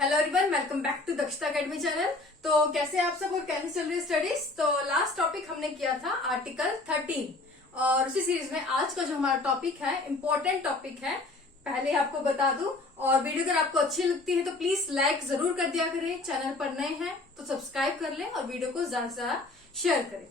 Hello everyone, welcome back to Dakshata academy channel. तो कैसे आप सब और कैसे चल रही है स्टडीज। तो लास्ट टॉपिक हमने किया था आर्टिकल 13 और उसी सीरीज में आज का जो हमारा टॉपिक है इम्पोर्टेंट टॉपिक है। पहले आपको बता दूं, और वीडियो अगर आपको अच्छी लगती है तो प्लीज लाइक जरूर कर दिया करें। चैनल पर नए हैं तो सब्सक्राइब कर लें और वीडियो को ज्यादा से ज्यादा शेयर करें।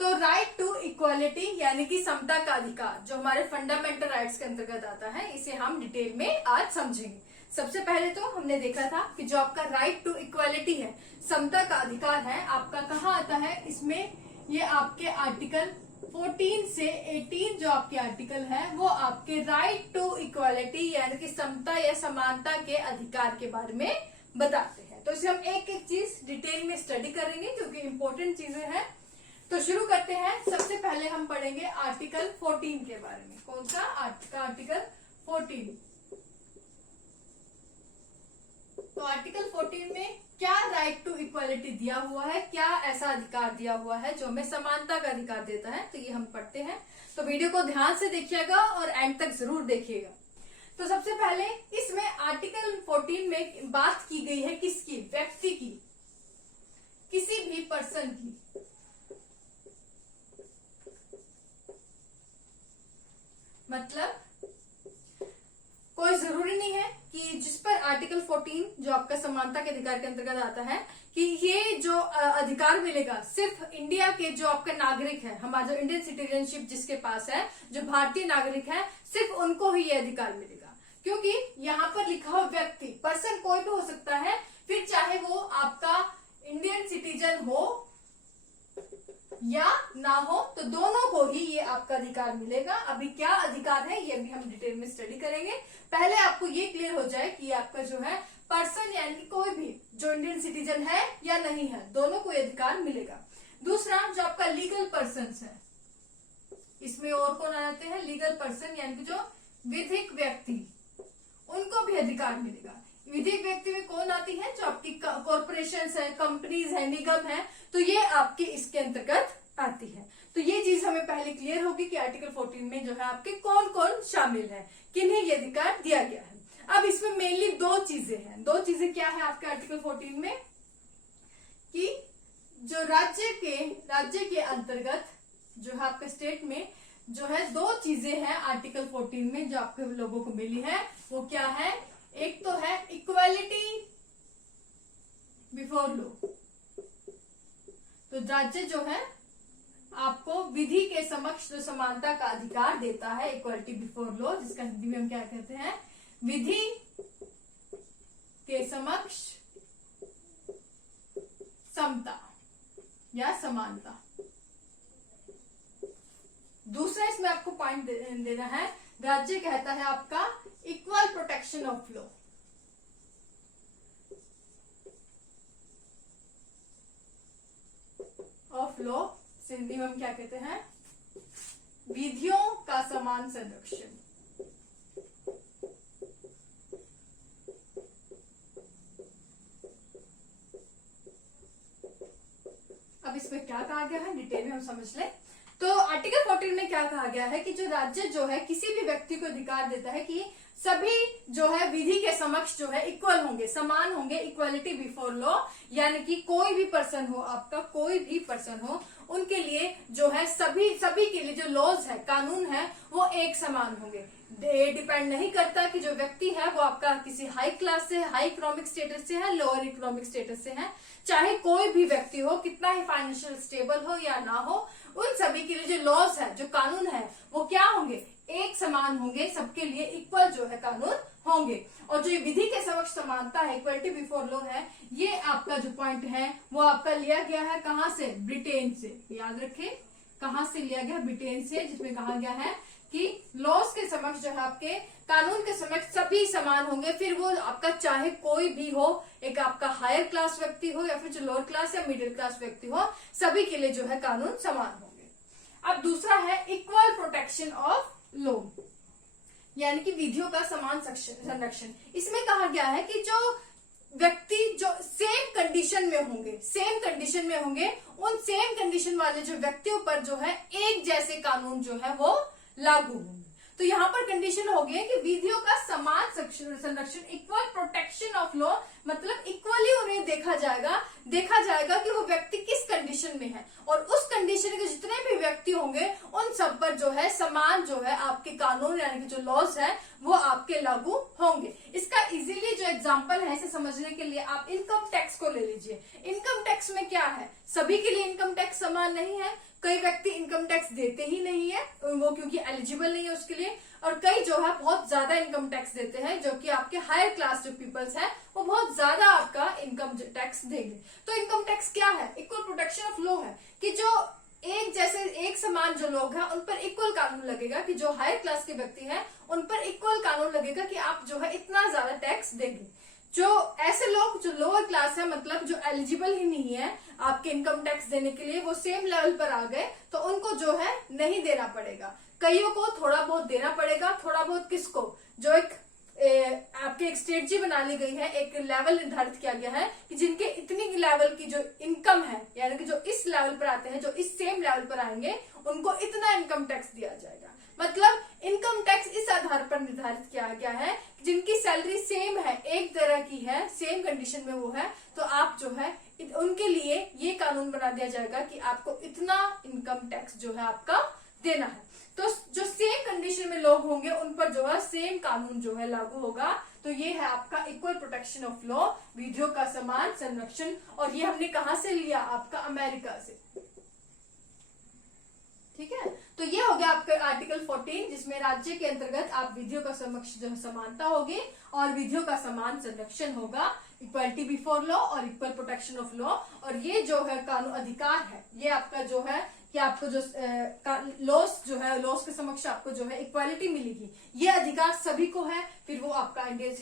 तो राइट टू इक्वालिटी यानी कि समता का अधिकार जो हमारे फंडामेंटल राइट्स के अंतर्गत आता है, इसे हम डिटेल में आज समझेंगे। सबसे पहले तो हमने देखा था कि जो आपका राइट टू इक्वालिटी है, समता का अधिकार है, आपका कहाँ आता है। इसमें ये आपके आर्टिकल 14 से 18 जो आपके आर्टिकल है वो आपके राइट टू इक्वालिटी यानी कि समता या समानता के अधिकार के बारे में बताते हैं। तो इसे हम एक एक चीज डिटेल में स्टडी करेंगे क्योंकि इंपॉर्टेंट चीजें हैं। तो शुरू करते हैं। सबसे पहले हम पढ़ेंगे आर्टिकल 14 के बारे में। कौन सा आर्टिकल 14। तो आर्टिकल 14 में क्या राइट टू इक्वालिटी दिया हुआ है, क्या ऐसा अधिकार दिया हुआ है जो हमें समानता का अधिकार देता है, तो ये हम पढ़ते हैं। तो वीडियो को ध्यान से देखिएगा और एंड तक जरूर देखिएगा। तो सबसे पहले इसमें आर्टिकल 14 में बात की गई है किसकी, व्यक्ति की, किसी भी पर्सन की। मतलब कोई जरूरी नहीं है कि जिस पर आर्टिकल 14 जो आपका समानता के अधिकार के अंतर्गत आता है कि ये जो अधिकार मिलेगा सिर्फ इंडिया के जो आपका नागरिक है, हमारा जो इंडियन सिटीजनशिप जिसके पास है, जो भारतीय नागरिक है, सिर्फ उनको ही ये अधिकार मिलेगा। क्योंकि यहाँ पर लिखा हो व्यक्ति, पर्सन कोई भी हो सकता है, फिर चाहे वो आपका इंडियन सिटीजन हो या ना हो, तो दोनों को ही ये आपका अधिकार मिलेगा। अभी क्या अधिकार है ये भी हम डिटेल में स्टडी करेंगे। पहले आपको ये क्लियर हो जाए कि आपका जो है पर्सन यानी कि कोई भी जो इंडियन सिटीजन है या नहीं है, दोनों को ये अधिकार मिलेगा। दूसरा जो आपका लीगल पर्सन है, इसमें और कौन आ जाते हैं, लीगल पर्सन यानी कि जो विधिक व्यक्ति, उनको भी अधिकार मिलेगा। विधिक व्यक्ति में कौन आती है, जो आपकी कॉर्पोरेशन है, कंपनीज है, निगम है, तो ये आपके इसके अंतर्गत आती है। तो ये चीज हमें पहले क्लियर होगी कि आर्टिकल 14 में जो है आपके कौन कौन शामिल है, किन्हें ये अधिकार दिया गया है। अब इसमें मेनली दो चीजें हैं। दो चीजें क्या है आपके आर्टिकल 14 में कि जो राज्य के अंतर्गत जो है आपके स्टेट में जो है दो चीजें हैं आर्टिकल 14 में जो आपके लोगों को मिली है। वो क्या है, एक तो है इक्वालिटी बिफोर लॉ। तो राज्य जो है आपको विधि के समक्ष जो समानता का अधिकार देता है, इक्वालिटी बिफोर लॉ, जिसका हिंदी में हम क्या कहते हैं, विधि के समक्ष समता या समानता। दूसरा इसमें आपको पॉइंट देना है, राज्य कहता है आपका equal protection of law. Of law Hindi में हम क्या कहते हैं, विधियों का समान संरक्षण। अब इसमें क्या कहा गया है डिटेल में हम समझ लें। तो आर्टिकल 14 में क्या कहा गया है कि जो राज्य जो है किसी भी व्यक्ति को अधिकार देता है कि सभी जो है विधि के समक्ष जो है इक्वल होंगे, समान होंगे, इक्वालिटी बिफोर लॉ, यानी कि कोई भी पर्सन हो, आपका कोई भी पर्सन हो, उनके लिए जो है सभी के लिए जो लॉज है, कानून है, वो एक समान होंगे। डिपेंड नहीं करता कि जो व्यक्ति है वो आपका किसी हाई क्लास से, हाई इकोनॉमिक स्टेटस से है, लोअर इकोनॉमिक स्टेटस से है, चाहे कोई भी व्यक्ति हो, कितना ही फाइनेंशियल स्टेबल हो या ना हो, उन सभी के लिए जो लॉज है, जो कानून है, वो क्या होंगे, एक समान होंगे, सबके लिए इक्वल जो है कानून होंगे। और जो विधि के समक्ष समानता है, इक्वलिटी बिफोर लॉ है, ये आपका जो पॉइंट है वो आपका लिया गया है कहां से, ब्रिटेन से। याद रखें कहां से लिया गया, ब्रिटेन से, जिसमें कहा गया है कि लॉज के समक्ष जो है आपके कानून के समक्ष सभी समान होंगे, फिर वो आपका चाहे कोई भी हो, एक आपका हायर क्लास व्यक्ति हो या फिर जो लोअर क्लास या मिडिल क्लास व्यक्ति हो, सभी के लिए जो है कानून समान होंगे। अब दूसरा है इक्वल प्रोटेक्शन ऑफ लॉ यानी कि विधियों का समान संरक्षण। इसमें कहा गया है कि जो व्यक्ति जो सेम कंडीशन में होंगे, उन सेम कंडीशन वाले जो व्यक्तियों पर जो है एक जैसे कानून जो है वो लागू होंगे। तो यहाँ पर कंडीशन हो गई है कि विधियों का समान संरक्षण, इक्वल प्रोटेक्शन ऑफ लॉ, मतलब इक्वली उन्हें देखा जाएगा कि वो व्यक्ति किस कंडीशन में है, और उस कंडीशन के जितने भी व्यक्ति होंगे उन सब पर जो है समान जो है आपके कानून यानी कि जो लॉज है वो आपके लागू होंगे। इसका इजीली जो एग्जांपल है इसे समझने के लिए आप इनकम टैक्स को ले लीजिए। इनकम टैक्स में क्या है, सभी के लिए इनकम टैक्स समान नहीं है, कई व्यक्ति इनकम टैक्स देते ही नहीं है वो क्योंकि एलिजिबल नहीं है उसके लिए, और कई जो है बहुत ज्यादा इनकम टैक्स देते हैं जो कि आपके हायर क्लास जो पीपल्स है वो बहुत ज्यादा आपका इनकम टैक्स देंगे। तो इनकम टैक्स क्या है, इक्वल प्रोटेक्शन ऑफ लॉ है कि जो एक समान जो लोग हैं उन पर इक्वल कानून लगेगा, कि जो हायर क्लास के व्यक्ति हैं उन पर इक्वल कानून लगेगा कि आप जो है इतना ज्यादा टैक्स देंगे। जो ऐसे लोग जो लोअर क्लास है, मतलब जो एलिजिबल ही नहीं है आपके इनकम टैक्स देने के लिए, वो सेम लेवल पर आ गए तो उनको जो है नहीं देना पड़ेगा। कईयों को थोड़ा बहुत देना पड़ेगा, थोड़ा बहुत किसको, जो आपके एक स्ट्रेटजी बना ली गई है, एक लेवल निर्धारित किया गया है कि जिनके इतनी लेवल की जो इनकम है यानी कि जो इस लेवल पर आते हैं, जो इस सेम लेवल पर आएंगे उनको इतना इनकम टैक्स दिया जाएगा। मतलब इनकम टैक्स इस आधार पर निर्धारित किया गया है जिनकी सैलरी सेम है, एक तरह की है, सेम कंडीशन में वो है, तो आप जो है उनके लिए ये कानून बना दिया जाएगा कि आपको इतना इनकम टैक्स जो है आपका देना है। तो जो सेम कंडीशन में लोग होंगे उन पर जो है सेम कानून जो है लागू होगा। तो ये है आपका इक्वल प्रोटेक्शन ऑफ लॉ, विधियों का समान संरक्षण, और ये हमने कहां से लिया, आपका अमेरिका से। ठीक है, तो ये हो गया आपका आर्टिकल 14 जिसमें राज्य के अंतर्गत आप विधियों का समक्ष जो है समानता होगी और विधियों का समान संरक्षण होगा, इक्वलिटी बिफोर लॉ और इक्वल प्रोटेक्शन ऑफ लॉ। और ये जो है कानून अधिकार है, ये आपका जो है कि आपको जो लॉस जो है, लॉस के समक्ष आपको जो है इक्वालिटी मिलेगी, ये अधिकार सभी को है, फिर वो आपका इंडियन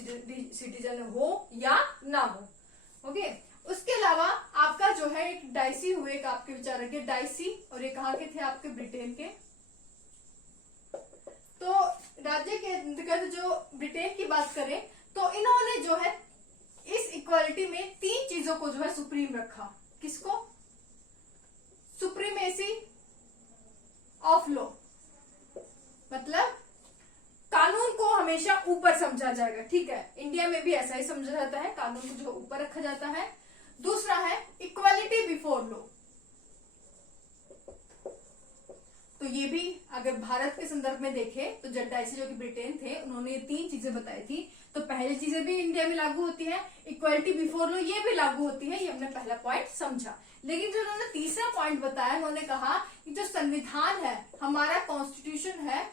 सिटीजन हो या ना हो। ओके, उसके अलावा आपका जो है एक डाइसी हुए, एक आपके विचारक के डाइसी, और ये कहाँ के थे, आपके ब्रिटेन के। तो राज्य के अंतर्गत जो ब्रिटेन की बात करें तो इन्होंने जो है इस इक्वालिटी में 3 चीजों को जो है सुप्रीम रखा। किसको, सुप्रीमेसी ऑफ लॉ, मतलब कानून को हमेशा ऊपर समझा जाएगा। ठीक है, इंडिया में भी ऐसा ही समझा जाता है, कानून को जो ऊपर रखा जाता है। दूसरा है इक्वालिटी बिफोर लॉ, तो ये भी अगर भारत के संदर्भ में देखें तो जब डाइसी जो कि ब्रिटेन थे उन्होंने ये 3 चीजें बताई थी, तो पहली चीजें भी इंडिया में लागू होती है, इक्वालिटी बिफोर लॉ ये भी लागू होती है, ये हमने पहला पॉइंट समझा। लेकिन जो उन्होंने तीसरा पॉइंट बताया, उन्होंने कहा कि जो संविधान है, हमारा कॉन्स्टिट्यूशन है,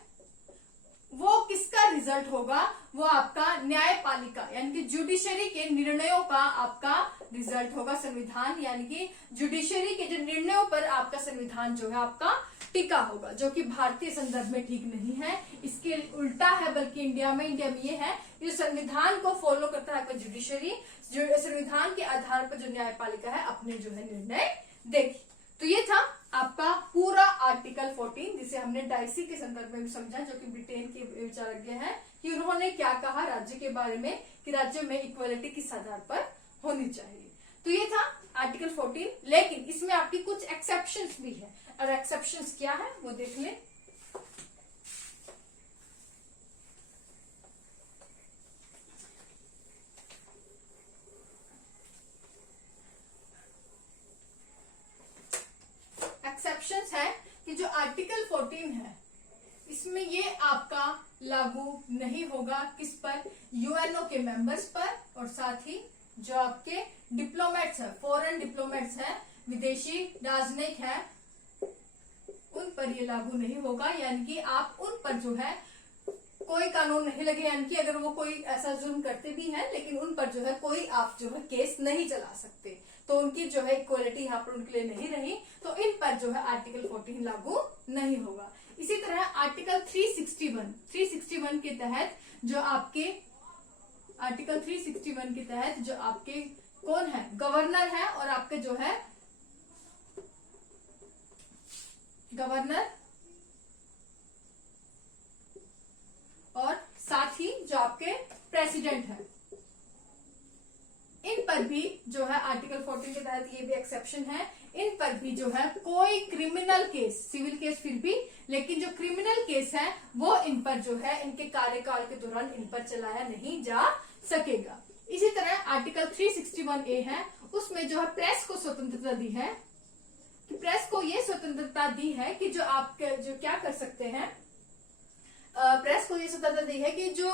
वो किसका रिजल्ट होगा, वो आपका न्यायपालिका यानी कि जुडिशरी के निर्णयों का आपका रिजल्ट होगा संविधान, यानी कि जुडिशरी के जो निर्णयों पर आपका संविधान जो है आपका टिका होगा, जो कि भारतीय संदर्भ में ठीक नहीं है, इसके उल्टा है। बल्कि इंडिया में ये है कि संविधान को फॉलो करता है जुडिशरी, जो संविधान के आधार पर जो न्यायपालिका है अपने जो है निर्णय देगी। तो ये था आपका पूरा आर्टिकल 14 जिसे हमने डाइसी के संदर्भ में भी समझा, जो कि ब्रिटेन के विचारज्ञ हैं, कि उन्होंने क्या कहा राज्य के बारे में कि राज्य में इक्वालिटी किस आधार पर होनी चाहिए। तो ये था आर्टिकल 14, लेकिन इसमें आपकी कुछ एक्सेप्शंस भी है, और एक्सेप्शंस क्या है वो देख लें। एक्सेप्शंस है कि जो आर्टिकल 14 है इसमें ये आपका लागू नहीं होगा किस पर, यूएनओ के मेंबर्स पर, और साथ ही जो आपके डिप्लोमेट्स है, फॉरेन डिप्लोमेट्स है, विदेशी राजनयिक है, उन पर ये लागू नहीं होगा। यानी कि आप उन पर जो है कोई कानून नहीं लगे, यानी कि अगर वो कोई ऐसा जुर्म करते भी हैं लेकिन उन पर जो है कोई आप जो है केस नहीं चला सकते, तो उनकी जो है इक्वालिटी यहाँ पर उनके लिए नहीं रही, तो इन पर जो है आर्टिकल 14 लागू नहीं होगा। इसी तरह आर्टिकल 361 के तहत जो आपके आर्टिकल 361 के तहत जो आपके कौन है, गवर्नर है, और आपके जो है गवर्नर और साथ ही जो आपके प्रेसिडेंट है, इन पर भी जो है आर्टिकल 14 के तहत ये भी एक्सेप्शन है। इन पर भी जो है कोई क्रिमिनल केस, सिविल केस फिर भी, लेकिन जो क्रिमिनल केस है वो इन पर जो है इनके कार्यकाल के दौरान इन पर चलाया नहीं जा सकेगा। इसी तरह आर्टिकल 361A है, उसमें जो है प्रेस को स्वतंत्रता दी है, कि प्रेस को ये स्वतंत्रता दी है कि जो आप जो क्या कर सकते हैं, प्रेस को ये स्वतंत्रता दी है कि जो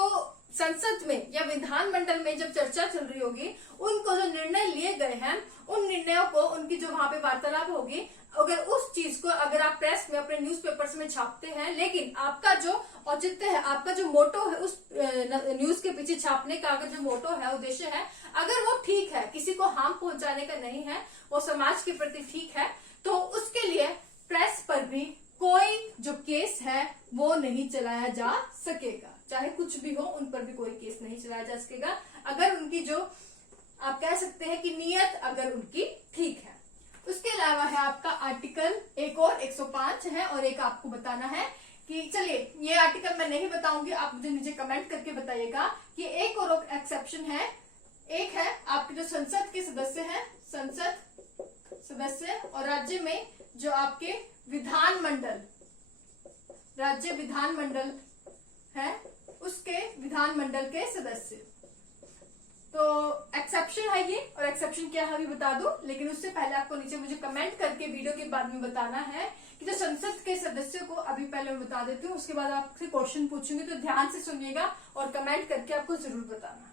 संसद में या विधानमंडल में जब चर्चा चल रही होगी, उनको जो निर्णय लिए गए हैं उन निर्णयों को, उनकी जो वहां पे वार्तालाप होगी, अगर उस चीज को अगर आप प्रेस में अपने न्यूज़पेपर्स में छापते हैं, लेकिन आपका जो औचित्य है, आपका जो मोटो है उस न्यूज के पीछे छापने का अगर जो मोटो है, उद्देश्य है, अगर वो ठीक है, किसी को हार्म पहुंचाने का नहीं है, वो समाज के प्रति ठीक है, तो उसके लिए प्रेस पर भी कोई जो केस है वो नहीं चलाया जा सकेगा। चाहे कुछ भी हो, उन पर भी कोई केस नहीं चलाया जा सकेगा, अगर उनकी जो आप कह सकते हैं कि नीयत अगर उनकी ठीक है। उसके अलावा है आपका आर्टिकल एक और 105 है, और एक आपको बताना है कि चलिए ये आर्टिकल मैं नहीं बताऊंगी, आप मुझे नीचे कमेंट करके बताइएगा कि एक और एक्सेप्शन है। एक है आपके जो संसद के सदस्य हैं, संसद सदस्य, और राज्य में जो आपके विधानमंडल, राज्य विधानमंडल है, उसके विधानमंडल के सदस्य। तो एक्सेप्शन है ये, और एक्सेप्शन क्या है अभी बता दूं, लेकिन उससे पहले आपको नीचे मुझे कमेंट करके वीडियो के बाद में बताना है कि जो संसद के सदस्यों को, अभी पहले मैं बता देती हूँ, उसके बाद आपसे क्वेश्चन पूछूंगी, तो ध्यान से सुनिएगा और कमेंट करके आपको जरूर बताना।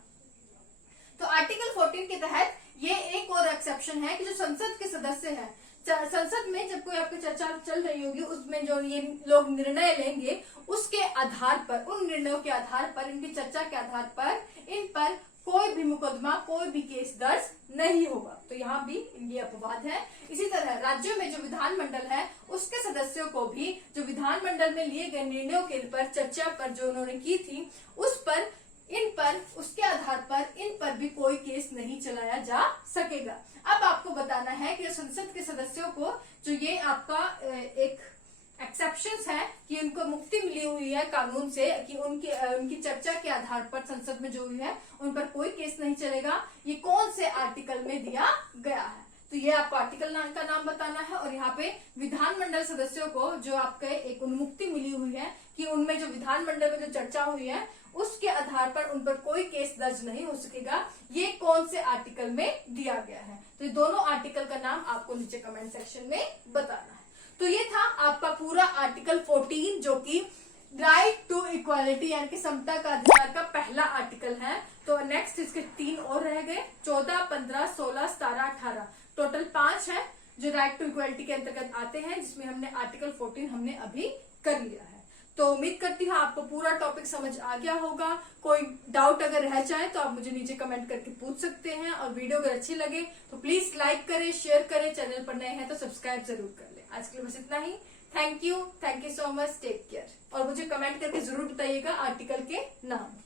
तो आर्टिकल 14 के तहत ये एक और एक्सेप्शन है कि जो संसद के सदस्य हैं, संसद में जब कोई आपकी चर्चा चल रही होगी, उसमें जो ये लोग निर्णय लेंगे, उसके आधार पर, उन निर्णयों के आधार पर, इनकी चर्चा के आधार पर इन पर कोई भी मुकदमा, कोई भी केस दर्ज नहीं होगा। तो यहाँ भी ये अपवाद है। इसी तरह राज्यों में जो विधानमंडल है, उसके सदस्यों को भी जो विधानमंडल में लिए गए निर्णयों के पर चर्चा पर जो उन्होंने की थी, उस पर, इन पर, उसके आधार पर इन पर भी कोई केस नहीं चलाया जा सकेगा। अब आपको बताना है कि संसद के सदस्यों को जो ये आपका एक एक्सेप्शंस है कि उनको मुक्ति मिली हुई है कानून से, कि उनकी चर्चा के आधार पर संसद में जो हुई है उन पर कोई केस नहीं चलेगा, ये कौन से आर्टिकल में दिया गया है। तो ये आपको आर्टिकल का नाम बताना है, और यहाँ पे विधानमंडल सदस्यों को जो आपके एक उन्मुक्ति मिली हुई है कि उनमें जो विधानमंडल में जो चर्चा हुई है उसके आधार पर उन पर कोई केस दर्ज नहीं हो सकेगा, ये कौन से आर्टिकल में दिया गया है। तो ये दोनों आर्टिकल का नाम आपको नीचे कमेंट सेक्शन में बताना है। तो ये था आपका पूरा आर्टिकल 14, जो कि राइट टू इक्वालिटी यानी कि समता का अधिकार का पहला आर्टिकल है। तो नेक्स्ट इसके 3 और रह गए, 14, 15, 16, 17, 18, टोटल 5 है जो राइट टू इक्वालिटी के अंतर्गत आते हैं, जिसमें हमने आर्टिकल 14 हमने अभी कर लिया है। तो उम्मीद करती हूँ आपको पूरा टॉपिक समझ आ गया होगा। कोई डाउट अगर रह जाए तो आप मुझे नीचे कमेंट करके पूछ सकते हैं, और वीडियो अगर अच्छी लगे तो प्लीज लाइक करें, शेयर करें, चैनल पर नए हैं तो सब्सक्राइब जरूर कर लें। आज के लिए बस इतना ही। Thank you so much, take care, और मुझे कमेंट करके जरूर बताइएगा आर्टिकल के नाम।